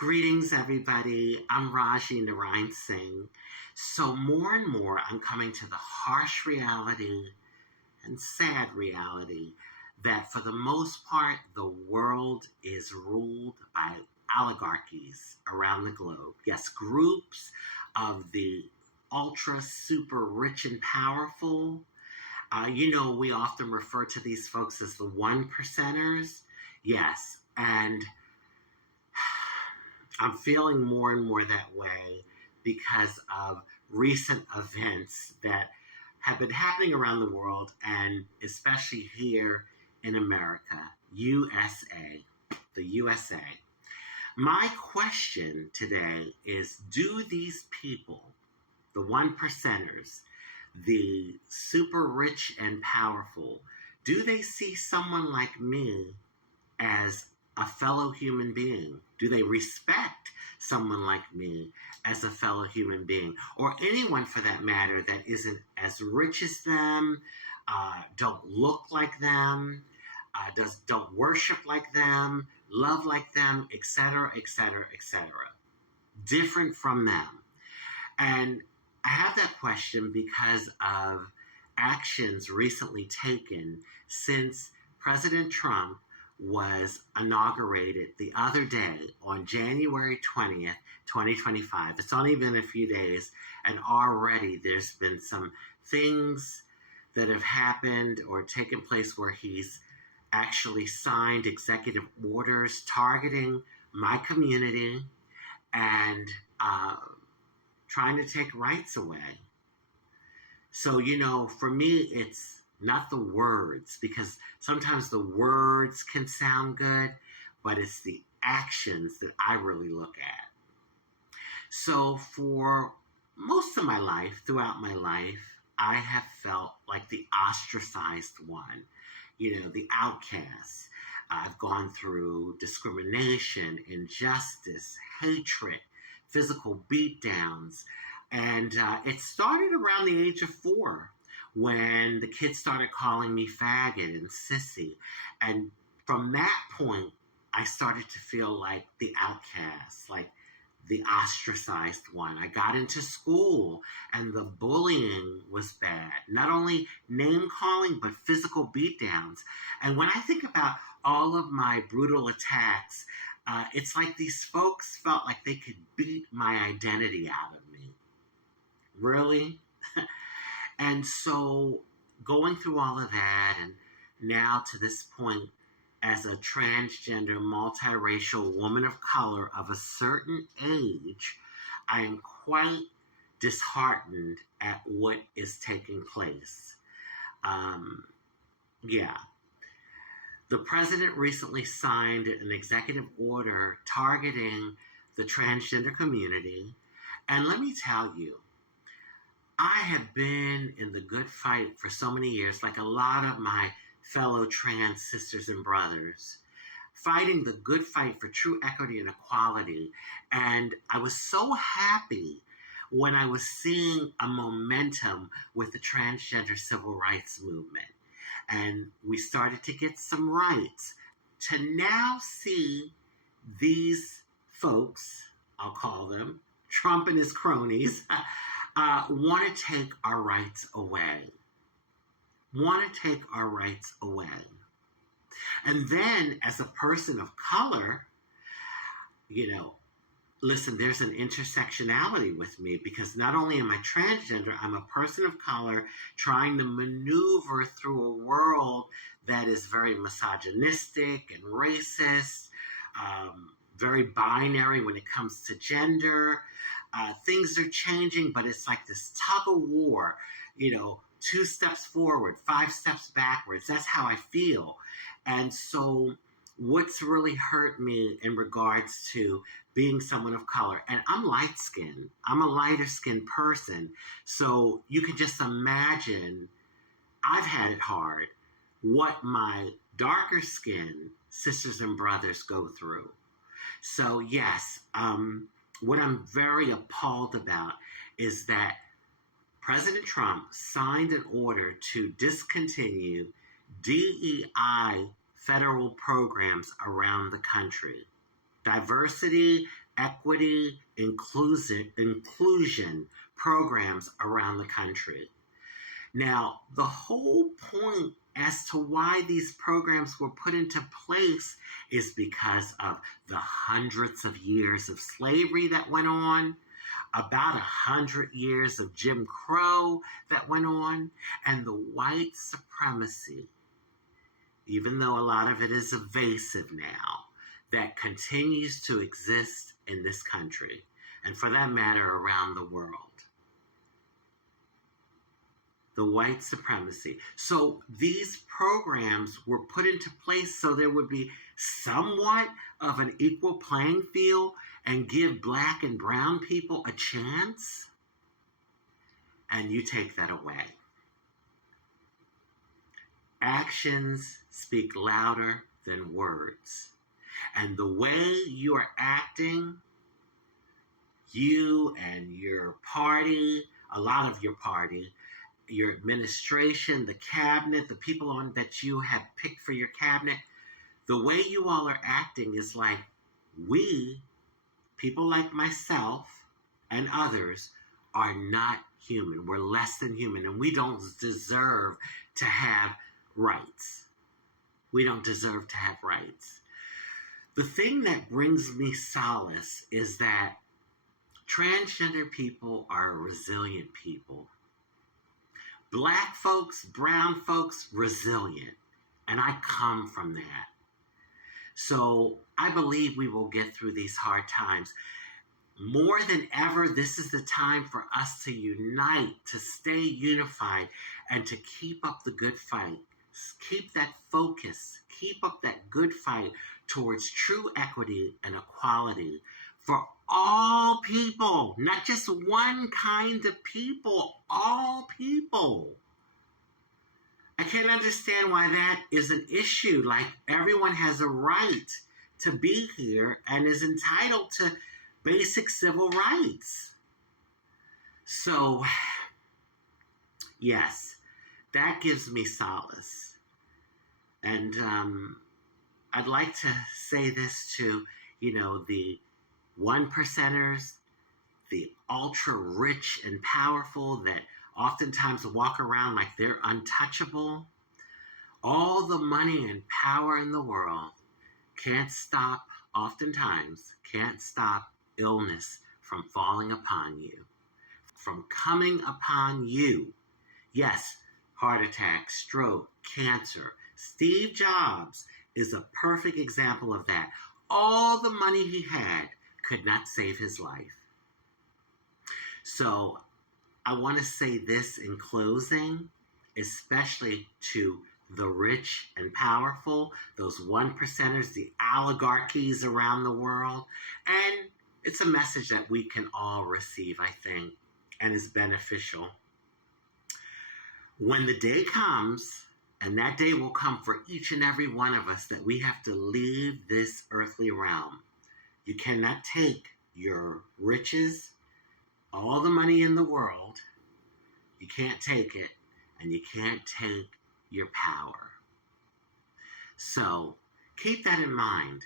Greetings, everybody. I'm Rajee Narinesingh. So more and more, I'm coming to the harsh reality and sad reality that for the most part, the world is ruled by oligarchies around the globe. Yes, groups of the ultra super rich and powerful. We often refer to these folks as the one percenters. Yes, and I'm feeling more and more that way because of recent events that have been happening around the world and especially here in America, the USA. My question today is, do these people, the one percenters, the super rich and powerful, do they see someone like me as a fellow human being? Do they respect someone like me as a fellow human being? Or anyone for that matter that isn't as rich as them, don't look like them, don't worship like them, love like them, etc., etc., etc. Different from them. And I have that question because of actions recently taken since President Trump was inaugurated the other day on January 20th, 2025. It's only been a few days, and already there's been some things that have happened or taken place where he's actually signed executive orders targeting my community and trying to take rights away. So, for me, it's not the words, because sometimes the words can sound good, but it's the actions that I really look at. So for most of my life, throughout my life, I have felt like the ostracized one, the outcast. I've gone through discrimination, injustice, hatred, physical beatdowns, and it started around the age of 4. When the kids started calling me faggot and sissy. And from that point, I started to feel like the outcast, like the ostracized one. I got into school and the bullying was bad. Not only name calling, but physical beatdowns. And when I think about all of my brutal attacks, it's like these folks felt like they could beat my identity out of me. Really? And so going through all of that, and now to this point, as a transgender, multiracial woman of color of a certain age, I am quite disheartened at what is taking place. The president recently signed an executive order targeting the transgender community. And let me tell you, I have been in the good fight for so many years, like a lot of my fellow trans sisters and brothers, fighting the good fight for true equity and equality. And I was so happy when I was seeing a momentum with the transgender civil rights movement. And we started to get some rights. To now see these folks, I'll call them, Trump and his cronies, want to take our rights away. And then as a person of color, listen, there's an intersectionality with me because not only am I transgender, I'm a person of color trying to maneuver through a world that is very misogynistic and racist, very binary when it comes to gender. Things are changing, but it's like this tug of war, 2 steps forward, 5 steps backwards. That's how I feel. And so what's really hurt me in regards to being someone of color, and I'm light-skinned. I'm a lighter-skinned person. So you can just imagine I've had it hard, what my darker-skinned sisters and brothers go through. So yes, what I'm very appalled about is that President Trump signed an order to discontinue DEI federal programs around the country. Diversity, equity, inclusion programs around the country. Now, the whole point as to why these programs were put into place is because of the hundreds of years of slavery that went on, about 100 years of Jim Crow that went on, and the white supremacy, even though a lot of it is evasive now, that continues to exist in this country, and for that matter, around the world. The white supremacy. So these programs were put into place so there would be somewhat of an equal playing field and give black and brown people a chance, and you take that away. Actions speak louder than words. And the way you are acting, you and your party, a lot of your party, your administration, the cabinet, the people on that you have picked for your cabinet, the way you all are acting is like we, people like myself and others, are not human. We're less than human, and we don't deserve to have rights. We don't deserve to have rights. The thing that brings me solace is that transgender people are resilient people. Black folks, brown folks, resilient. And I come from that. So I believe we will get through these hard times. More than ever, this is the time for us to unite, to stay unified, and to keep up the good fight. Keep that focus. Keep up that good fight towards true equity and equality for all people, not just one kind of people, all people. I can't understand why that is an issue. Like, everyone has a right to be here and is entitled to basic civil rights. So, yes, that gives me solace. And I'd like to say this to, the one percenters, the ultra rich and powerful that oftentimes walk around like they're untouchable. All the money and power in the world oftentimes can't stop illness from falling upon you, from coming upon you. Yes, heart attack, stroke, cancer. Steve Jobs is a perfect example of that. All the money he had could not save his life. So I want to say this in closing, especially to the rich and powerful, those one percenters, the oligarchies around the world. And it's a message that we can all receive, I think, and is beneficial. When the day comes, and that day will come for each and every one of us, that we have to leave this earthly realm. You cannot take your riches, all the money in the world. You can't take it, and you can't take your power. So keep that in mind.